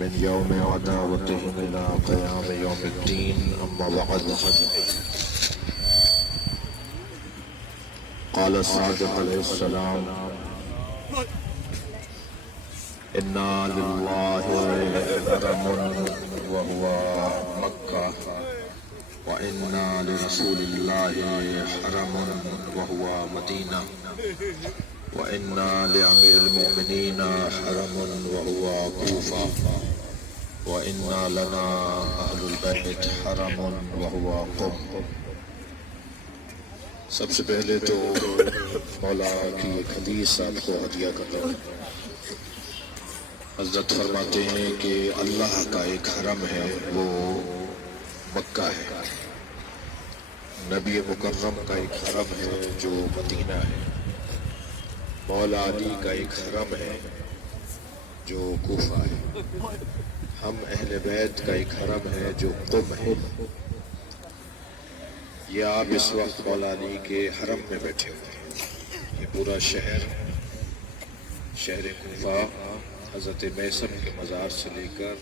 من يوم عداوتهم إلى قيام يوم الدين. أما بعد، قال الصادق عليه السلام: إنا لله حرم وهو مكة، وإنا لرسول الله حرم وهو مدينة، وإنا لأمير المؤمنين حرم وهو كوفة، وإنا لنا أهل البيت حرم وهو قم. سب سے پہلے تو مولا کی ایک حدیث آپ کو ہدیہ کرتا ہوں۔ حضرت فرماتے ہیں کہ اللہ کا ایک حرم ہے، وہ مکہ ہے۔ نبی مکرم کا ایک حرم ہے جو مدینہ ہے۔ مولا علی کا ایک حرم ہے جو کوفہ ہے۔ ہم اہل بیت کا ایک حرم ہے جو قم ہے۔ یہ آپ اس وقت مولا علی کے حرم میں بیٹھے ہوئے ہیں۔ یہ پورا شہر کوفہ حضرت میثم کے مزار سے لے کر